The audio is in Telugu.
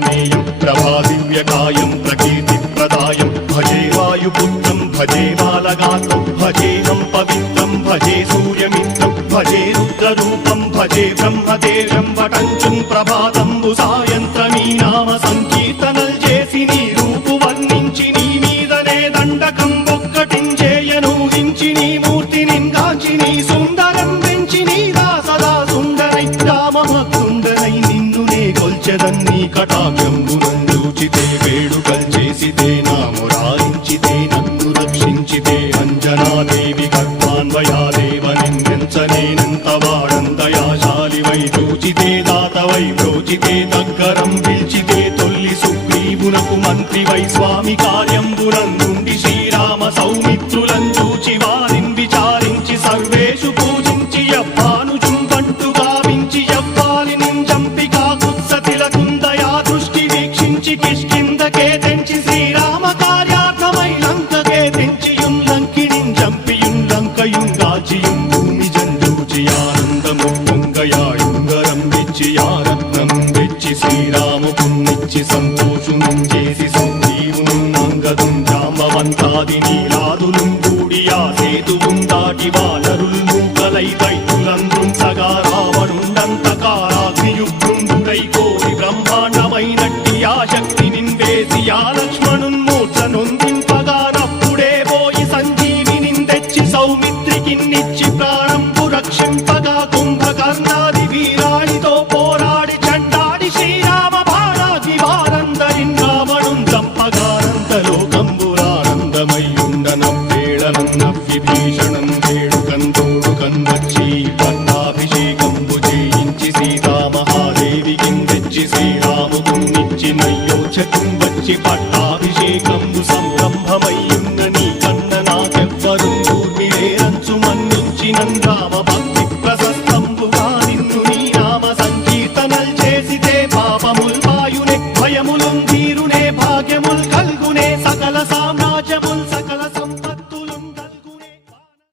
ఆంజనేయం ప్రభాదివ్యకాయం ప్రకీర్తిప్రదాయం భజే వాయుపుత్రం భజే బాలగాత్రం భజేహం పవిత్రం భజే సూర్యమిత్రం భజే రుద్రరూపం భజే బ్రహ్మదేవం వటంచుం ప్రభాతంబు సాయంత్రమీ నామ సంకీర్తనల్ చేసి నీ రూపు వర్ణించి నీ మీదనే దండకం ఒక్కటించేయనూహించి నీ మూర్తి నింగాంచి నీ సుందరం పెంచి నీ దాసదా సుందరై రామభక్తుండనై నిన్ను నే కొల్చెదన్నీ కటాక్షంబునందూచితే వేడుకల్ చేసితే నామురారించితే నన్ను రక్షించితే అంజనాదేవి కర్మాన్వయాదేవ నిన్నెంచనేనంత వాడంతయాశాలివై చూచితే దాతవై ప్రోచితే దగ్గరం పిలిచితే తొల్లి సుగ్రీవునకు మంత్రివై స్వామి కార్యంబునందుండి శ్రీరామ సౌమిత్రులను చూచి వారిని విచారించి సర్వేషు పూజించి యవ్వాను చుంబంటు గావించి యవ్వాలి నింజంపి కాకుత్సతిలకుందయా దృష్టి వీక్షించి కిష్కిందకే తెంచి శ్రీరామ కార్యార్థమై లంకకే తెంచియుం లంకిణిం జంపియుం లంకయుం రాజియుం భూమి జంజూచి ఆనందము పొంగయాయుంగరం విచ్చి ఆరత్నం వెచ్చి శ్రీరాముకున్నిచ్చి సంతోషును చేసి సంజీవును అంగదుం జాంబవంతాది నీలాదులు కూడి ఆ సేతువుం దాటి వానరుల్ మూకలై దైతులందుంచగా రావణుండంతకారాగ్నియుగ్రుండుడై కోరి బ్రహ్మాండమైనట్టి ఆ శక్తి నిన్వేసి ఆ లక్ష్మణున్ మూర్ఛ నొందింపగా నప్పుడే పోయి సంజీవినిన్ తెచ్చి సౌమిత్రికిన్నిచ్చి ప్రాణంపు రక్షింపగా కుంభకర్ణాది వీరాడితో పోరాడి చండాడి శ్రీరామ బాణాది వారందరిన్ రావణున్ చంపగానంతలోకంబురానందమయ్యుండనవ్వేళనన్నవ్విభీషణం వేడుకంతోడుకన్ వచ్చి పట్టాభిషేకంబు చేయించి సీతామహాదేవికిన్ తెచ్చి శ్రీరాముకున్నిచ్చి నయ్యోచకుం వచ్చి పట్టాభిషేకంబు సంరంభమయ్యున్న నీ కన్న నాకెవ్వరుం దూర్మిలేరంచు మన్నించి నన్ రామ